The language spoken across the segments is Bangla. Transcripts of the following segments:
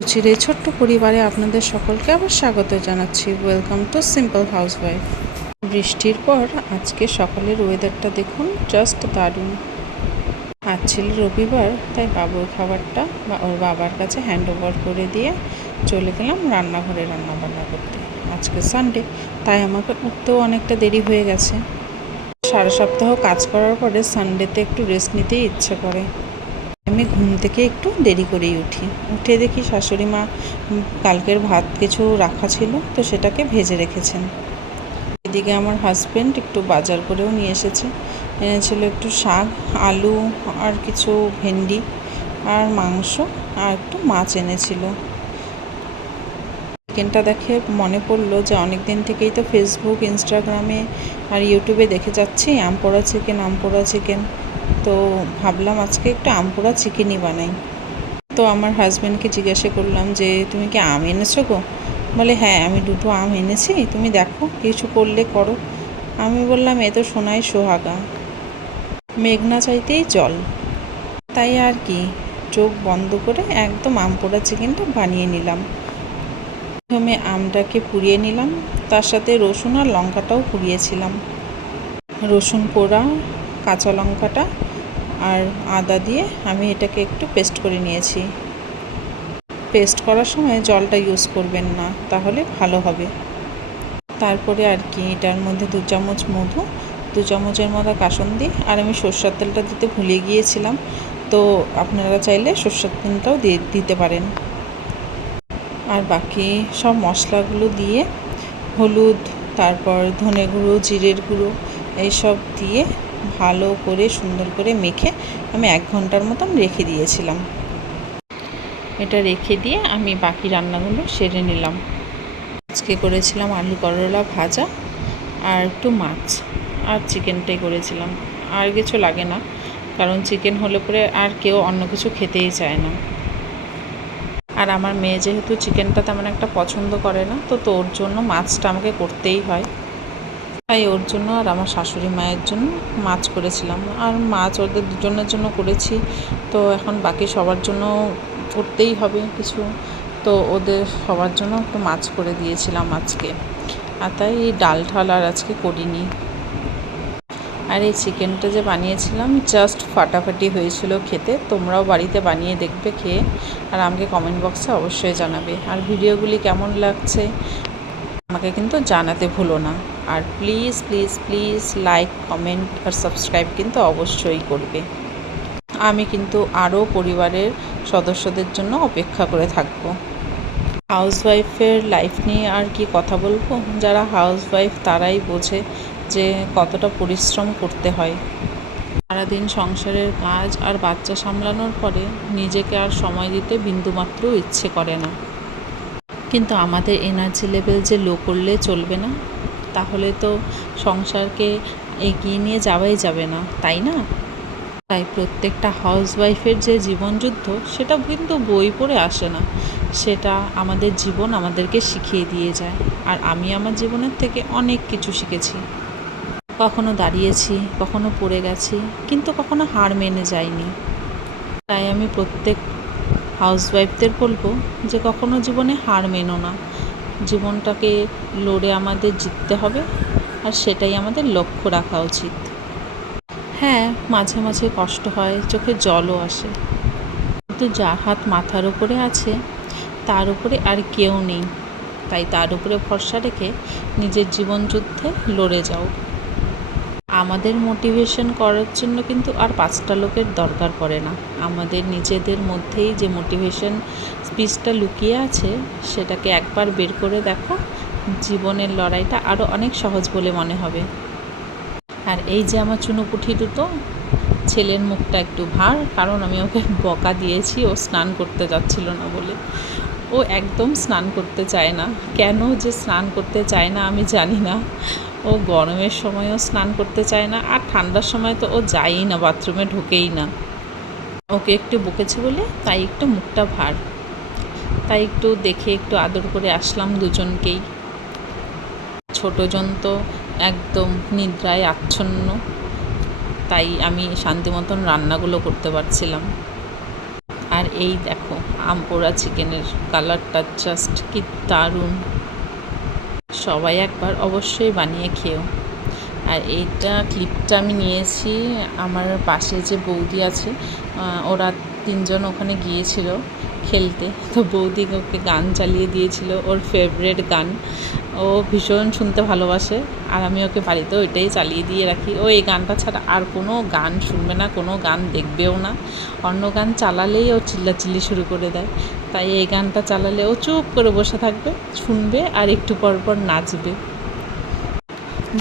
রুচির এই ছোট্ট পরিবারে আপনাদের সকলকে আবার স্বাগত জানাচ্ছি। Welcome to simple housewife. বৃষ্টির পর আজকে সকালের ওয়েদারটা দেখুন, জাস্ট দারুণ। আজ ছিল রবিবার, তাই বাবুর খাবারটা ওর বাবার কাছে হ্যান্ড ওভার করে দিয়ে চলে গেলাম রান্নাঘরে রান্নাবান্না করতে। আজকে সানডে, তাই আমাকে উঠতেও অনেকটা দেরি হয়ে গেছে। সারা সপ্তাহ কাজ করার পরে সানডেতে একটু রেস্ট নিতেই ইচ্ছে করে। আমি ঘুম থেকে একটু দেরি করেই উঠে দেখি শাশুড়ি মা কালকের ভাত কিছু রাখা ছিল, তো সেটাকে ভেজে রেখেছেন। এদিকে আমার হাজব্যান্ড একটু বাজার করেও নিয়ে এনেছিল একটু শাক, আলু আর কিছু ভেন্ডি আর মাংস আর একটু মাছ এনেছিল। চিকেনটা দেখে মনে পড়লো যে অনেক দিন থেকেই তো ফেসবুক, ইনস্টাগ্রামে আর ইউটিউবে দেখে যাচ্ছি আমপোড়া চিকেন, তো ভাবলাম আজকে একটু আমপোড়া চিকেনই বানাই। তো আমার হাজব্যান্ডকে জিজ্ঞাসা করলাম যে তুমি কি আম এনেছো গো? বলে হ্যাঁ, আমি দুটো আম এনেছি, তুমি দেখো কিছু করলে করো। আমি বললাম এ তো সোনায় সোহাগা, মেঘ না চাইতেই জল। তাই আর কি, চোখ বন্ধ করে একদম আম পোড়া চিকেনটা বানিয়ে নিলাম। প্রথমে আমটাকে পুড়িয়ে নিলাম, তার সাথে রসুন আর লঙ্কাটাও পুড়িয়েছিলাম। রসুন পোড়া, কাঁচা লঙ্কাটা আর আদা দিয়ে আমি এটাকে একটু পেস্ট করে নিয়েছি। পেস্ট করার সময় জলটা ইউজ করবেন না, তাহলে ভালো হবে। তারপরে আর কি, এটার মধ্যে 2 চামচ মধু, 2 চামচের মতো কাসুন্দি, আর আমি সরষের তেলটা দিতে ভুলে গিয়েছিলাম, তো আপনারা চাইলে সরষের তেলটাও দিতে পারেন। আর বাকি সব মশলাগুলো দিয়ে হলুদ, তারপর ধনে গুঁড়ো, জিরের গুঁড়ো এইসব দিয়ে ভালো করে সুন্দর করে মেখে আমি 1 ঘন্টার মতন রেখে দিয়েছিলাম। এটা রেখে দিয়ে আমি বাকি রান্নাগুলো সেরে নিলাম। আজকে করেছিলাম আলু করলা ভাজা আর একটু মাছ, আর চিকেনটাই করেছিলাম। আর কিছু লাগে না, কারণ চিকেন হলে পরে আর কেউ অন্য কিছু খেতেই চায় না। আর আমার মেয়ে যেহেতু চিকেনটা তেমন একটা পছন্দ করে না, তো ওর জন্য মাছটা আমাকে করতেই হয়। তাই ওর জন্য আর আমার শাশুড়ি মায়ের জন্য মাছ করেছিলাম, আর মাছ ওদের দুজনের জন্য করেছি, তো এখন বাকি সবার জন্য করতেই হবে কিছু, তো ওদের সবার জন্য একটু মাছ করে দিয়েছিলাম আজকে। আর তাই ডাল ঠাল আর আজকে করিনি। আর এই চিকেনটা যে বানিয়েছিলাম, জাস্ট ফাটাফাটি হয়েছিল খেতে। তোমরাও বাড়িতে বানিয়ে দেখবে খেয়ে, আর আমাকে কমেন্ট বক্সে অবশ্যই জানাবে। আর ভিডিওগুলি কেমন লাগছে আমাকে কিন্তু জানাতে ভুলো না। আর please please please like, comment আর সাবস্ক্রাইব কিন্তু অবশ্যই করবে। আমি কিন্তু আরও পরিবারের সদস্যদের জন্য অপেক্ষা করে থাকবো। হাউসওয়াইফের লাইফ নিয়ে আর কি কথা বলবো, যারা হাউসওয়াইফ তারাই বোঝে যে কতটা পরিশ্রম করতে হয়। সারাদিন সংসারের কাজ আর বাচ্চা সামলানোর পরে নিজেকে আর সময় দিতে বিন্দুমাত্র ইচ্ছে করে না। কিন্তু আমাদের এনার্জি লেভেল যে লো করলে চলবে না, তাহলে তো সংসারকে এগিয়ে নিয়ে যাওয়াই যাবে না, তাই না? তাই প্রত্যেকটা হাউসওয়াইফের যে জীবনযুদ্ধ, সেটা কিন্তু বই পড়ে আসে না, সেটা আমাদের জীবন আমাদেরকে শিখিয়ে দিয়ে যায়। আর আমি আমার জীবনের থেকে অনেক কিছু শিখেছি। কখনো দাঁড়িয়েছি, কখনো পড়ে গেছি, কিন্তু কখনো হার মেনে যাইনি। তাই আমি প্রত্যেক হাউসওয়াইফদের বলবো যে কখনো জীবনে হার মেনো না। জীবনটাকে লড়ে আমাদের জিততে হবে, আর সেটাই আমাদের লক্ষ্য রাখা উচিত। হ্যাঁ, মাঝে মাঝে কষ্ট হয়, চোখে জলও আসে, কিন্তু যার হাত মাথার উপরে আছে তার উপরে আর কেউ নেই। তাই তার উপরে ভরসা রেখে নিজের জীবন যুদ্ধে লড়ে যাও। আমাদের মোটিভেশন করার জন্য কিন্তু আর 5টা লোকের দরকার পড়ে না। আমাদের নিজেদের মধ্যেই যে মোটিভেশন স্পিচটা লুকিয়ে আছে, সেটাকে একবার বের করে দেখো, জীবনের লড়াইটা আরও অনেক সহজ বলে মনে হবে। আর এই যে আমার চুনোপুঁটি দুটো, ছেলের মুখটা একটু ভার, কারণ আমি ওকে বকা দিয়েছি ও স্নান করতে যাচ্ছিল না বলে। ও একদম স্নান করতে চায় না, কেন যে স্নান করতে চায় না আমি জানি না। ও গরমের সময়ও স্নান করতে চায় না, আর ঠান্ডার সময় তো ও যায়ই না, বাথরুমে ঢোকেই না। ওকে একটু বকেছি বলে তাই একটু মুখটা ভার, তাই একটু দেখে একটু আদর করে আসলাম দুজনকেই। ছোটজন তো একদম নিদ্রায় আচ্ছন্ন, তাই আমি শান্তি মতন রান্নাগুলো করতে পারছিলাম। আর এই দেখো আম পোড়া চিকেনের কালারটা জাস্ট কি দারুণ। সবাই একবার অবশ্যই বানিয়ে খেও। আর এইটা ক্লিপটা আমি নিয়েছি, আমার পাশে যে বৌদি আছে ওরা 3জন ওখানে গিয়েছিল খেলতে, তো বৌদি ওকে গান চালিয়ে দিয়েছিল, ওর ফেভারিট গান। ও ভীষণ শুনতে ভালোবাসে, আর আমি ওকে বাড়িতেও এটাই চালিয়ে দিয়ে রাখি। ও এই গানটা ছাড়া আর কোনো গান শুনবে না, কোনো গান দেখবেও না। অন্য গান চালালেই ও চিল্লাচিল্লি শুরু করে দেয়। তাই এই গানটা চালালে ও চুপ করে বসে থাকবে, শুনবে আর একটু পর পর নাচবে।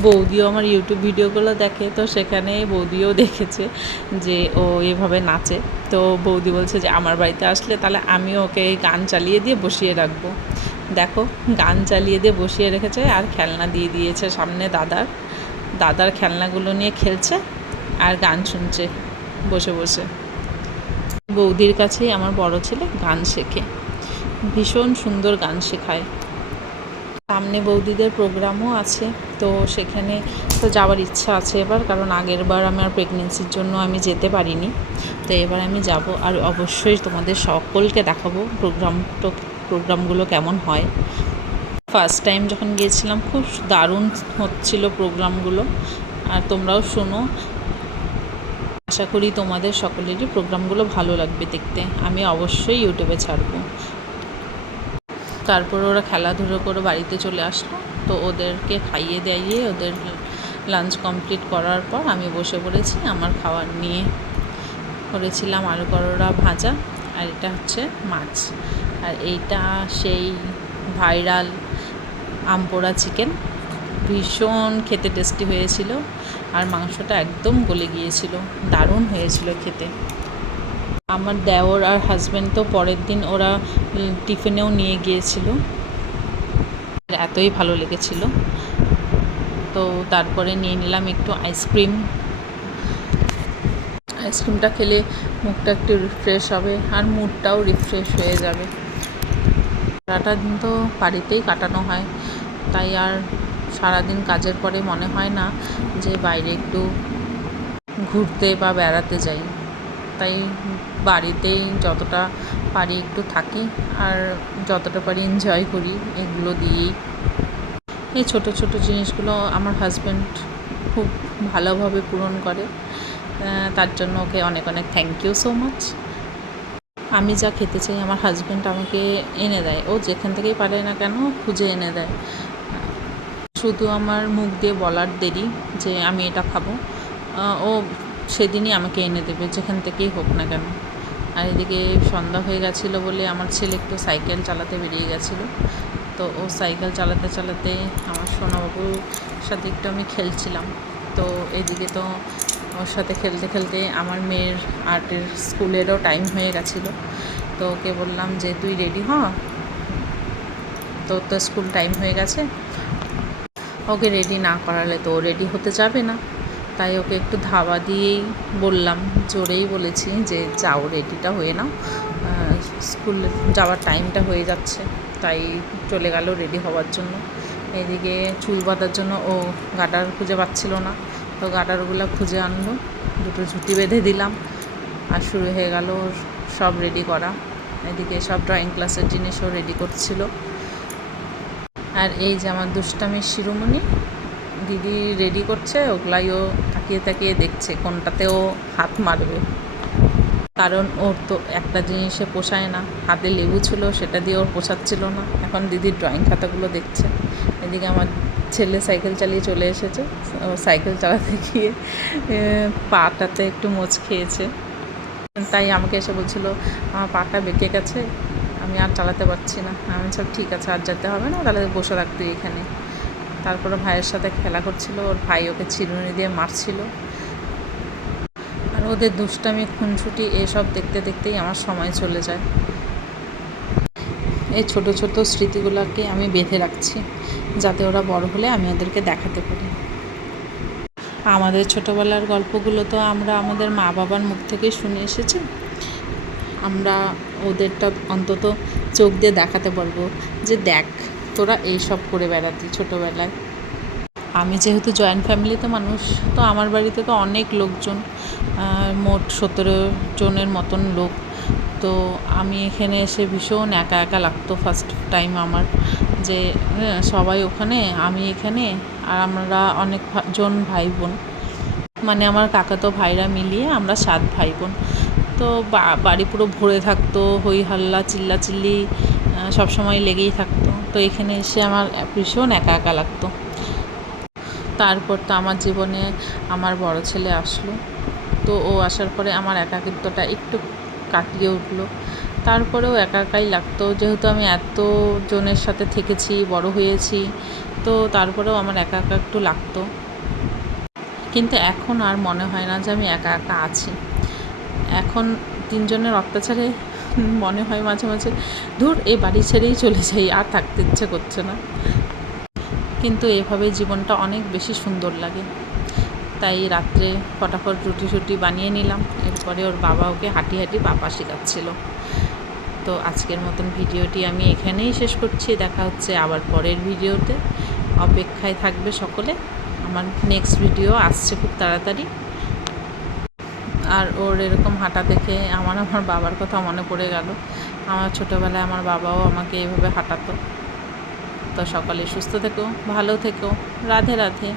বৌদিও আমার ইউটিউব ভিডিওগুলো দেখে, তো সেখানে বৌদিও দেখেছে যে ও এভাবে নাচে। তো বৌদি বলছে যে আমার বাড়িতে আসলে তাহলে আমিও ওকে গান চালিয়ে দিয়ে বসিয়ে রাখবো। দেখো, গান চালিয়ে দিয়ে বসিয়ে রেখেছে আর খেলনা দিয়ে দিয়েছে সামনে দাদার খেলনাগুলো নিয়ে খেলছে আর গান শুনছে বসে বসে। বৌদির কাছেই আমার বড় ছেলে গান শেখে, ভীষণ সুন্দর গান শেখায়। সামনে বৌদিদের প্রোগ্রামও আছে, তো সেখানে তো যাওয়ার ইচ্ছা আছে এবার, কারণ আগের বার আমার প্রেগনেন্সির জন্য আমি যেতে পারিনি। তো এবার আমি যাব, আর অবশ্যই তোমাদের সকলকে দেখাবো প্রোগ্রামগুলো কেমন হয়। ফার্স্ট টাইম যখন গিয়েছিলাম খুব দারুণ হচ্ছিল প্রোগ্রামগুলো, আর তোমরাও শোনো। আশা করি তোমাদের সকলেরই প্রোগ্রামগুলো ভালো লাগবে দেখতে। আমি অবশ্যই ইউটিউবে ছাড়বো। তারপর ওরা খেলাধুলো করে বাড়িতে চলে আসলো, তো ওদেরকে খাইয়ে দাইয়ে ওদের লাঞ্চ কমপ্লিট করার পর আমি বসে পড়েছি আমার খাবার নিয়ে। করেছিলাম আলু করলা ভাজা, আর এটা হচ্ছে মাছ, আর এইটা সেই ভাইরাল আম পোড়া চিকেন। ভীষণ খেতে টেস্টি হয়েছিল, আর মাংসটা একদম গলে গিয়েছিল, দারুণ হয়েছিল খেতে। আমার দেওর আর হাজব্যান্ড তো পরের দিন ওরা টিফিনেও নিয়ে গিয়েছিল, এতই ভালো লেগেছিল। তো তারপরে নিয়ে নিলাম একটু আইসক্রিমটা খেলে মুখটা একটু রিফ্রেশ হবে আর মুডটাও রিফ্রেশ হয়ে যাবে। সারাটা দিন তো বাড়িতেই কাটানো হয়, তাই আর সারাদিন কাজের পরে মনে হয় না যে বাইরে একটু ঘুরতে বা বেড়াতে যাই। তাই বাড়িতেই যতটা পারি একটু থাকি, আর যতটা পারি এনজয় করি এগুলো দিয়েই। এই ছোট ছোট জিনিসগুলো আমার হাজব্যান্ড খুব ভালোভাবে পূরণ করে, তার জন্য ওকে অনেক অনেক থ্যাংক ইউ সো মাচ। আমি যা খেতে চাই আমার হাজব্যান্ড আমাকে এনে দেয়, ও যেখান থেকেই পারে না কেন খুঁজে এনে দেয়। শুধু আমার মুখ দিয়ে বলার দেরি যে আমি এটা খাবো, ও সেদিনই আমাকে এনে দেবে যেখান থেকেই হোক না কেন। আর এদিকে সন্ধ্যা হয়ে গেছিলো বলে আমার ছেলে একটু সাইকেল চালাতে বেরিয়ে গেছিলো, তো ও সাইকেল চালাতে চালাতে আমার সোনাবাবুর সাথে একটু আমি খেলছিলাম। তো এদিকে তো ওর সাথে খেলতে খেলতে আমার মেয়ের আর্টের স্কুলেরও টাইম হয়ে গেছিলো। তো ওকে বললাম যে তুই রেডি হ, তো স্কুল টাইম হয়ে গেছে। ওকে রেডি না করালে তো রেডি হতে যাবে না, তাই ওকে একটু ধাবা দিয়েই বললাম, জোরেই বলেছি যে যাও রেডিটা হয়ে নাও, স্কুলে যাওয়ার টাইমটা হয়ে যাচ্ছে। তাই চলে গেল রেডি হওয়ার জন্য। এদিকে চুল বাঁধার জন্য ও গাটার খুঁজে পাচ্ছিল না, তো গাটারগুলো খুঁজে আনলো, দুটো ঝুঁটি বেঁধে দিলাম, আর শুরু হয়ে গেল সব রেডি করা। এদিকে সব ড্রয়িং ক্লাসের জিনিসও রেডি করছিল। আর এই যে আমার দুষ্টামির শিরোমণি দিদি রেডি করছে, ওগুলাই ও তাকিয়ে তাকিয়ে দেখছে কোনটাতে ও হাত মারবে, কারণ ওর তো একটা জিনিসে পোষায় না। হাতে লেবু ছিল, সেটা দিয়ে ওর পোষাচ্ছিল না, এখন দিদির ড্রয়িং খাতাগুলো দেখছে। এদিকে আমার ছেলে সাইকেল চালিয়ে চলে এসেছে, ও সাইকেল চালাতে গিয়ে পাটাতে একটু মোচ খেয়েছে, তাই আমাকে এসে বলছিল আমার পাটা বেঁকে গেছে, আমি আর চালাতে পারছি না। আমি সব ঠিক আছে, আর যেতে হবে না, তাহলে বসে রাখ তুই এখানে। তারপরে ভাইয়ের সাথে খেলা করছিল, ওর ভাই ওকে চিরুনি দিয়ে মারছিল। আর ওদের দুষ্টামি খুনছুটি এসব দেখতে দেখতেই আমার সময় চলে যায়। এই ছোট ছোট স্মৃতিগুলোকে আমি বেঁধে রাখছি, যাতে ওরা বড় হলে আমি ওদেরকে দেখাতে পারি। আমাদের ছোটোবেলার গল্পগুলো তো আমরা আমাদের মা বাবার মুখ থেকেই শুনে এসেছি, আমরা ওদেরটা অন্তত চোখ দিয়ে দেখাতে পারবো যে দেখ তোরা এইসব করে বেড়াতি ছোটোবেলায়। আমি যেহেতু জয়েন্ট ফ্যামিলিতে মানুষ, তো আমার বাড়িতে তো অনেক লোকজন, মোট 17 জনের মতন লোক। তো আমি এখানে এসে ভীষণ একা একা লাগতো ফার্স্ট টাইম আমার, যে সবাই ওখানে আমি এখানে, আর আমরা অনেক জন ভাই বোন, মানে আমার কাকাতো ভাইরা মিলিয়ে আমরা 7 ভাই বোন। তো বাড়ি পুরো ভরে থাকতো, হই হাল্লা চিল্লাচিল্লি সবসময় লেগেই থাকতো। তো এখানে এসে আমার ভীষণ একা একা লাগতো। তারপর তো আমার জীবনে আমার বড় ছেলে আসলো। তো ও আসার পরে আমার একাকিত্বটা একটু কাটিয়ে উঠলো। তারপরেও একা একাই লাগতো, যেহেতু আমি এত জনের সাথে থেকেছি, বড় হয়েছি, তো তারপরেও আমার একা একা একটু লাগতো। কিন্তু এখন আর মনে হয় না যে আমি একা একা আছি। এখন 3 জনের অত্যাচারে মনে হয় মাঝে মাঝে, ধুর এই বাড়ি ছেড়েই চলে যাই, আর থাকতে ইচ্ছে করছে না। কিন্তু এভাবে জীবনটা অনেক বেশি সুন্দর লাগে। তাই রাত্রে ফটাফট রুটি টুটি বানিয়ে নিলাম। এরপরে ওর বাবা ওকে হাঁটি হাঁটি পাপা শেখাচ্ছিল। তো আজকের মতন ভিডিওটি আমি এখানেই শেষ করছি। দেখা হচ্ছে আবার পরের ভিডিওতে। অপেক্ষায় থাকবে সকলে। আমার নেক্সট ভিডিও আসছে খুব তাড়াতাড়ি। আর ওর এরকম হাঁটা দেখে আমার বাবার কথা মনে পড়ে গেল। আমার ছোটোবেলায় আমার বাবাও আমাকে এইভাবে হাঁটাতো। তো সকলে সুস্থ থেকো, ভালো থেকো। রাধে রাধে।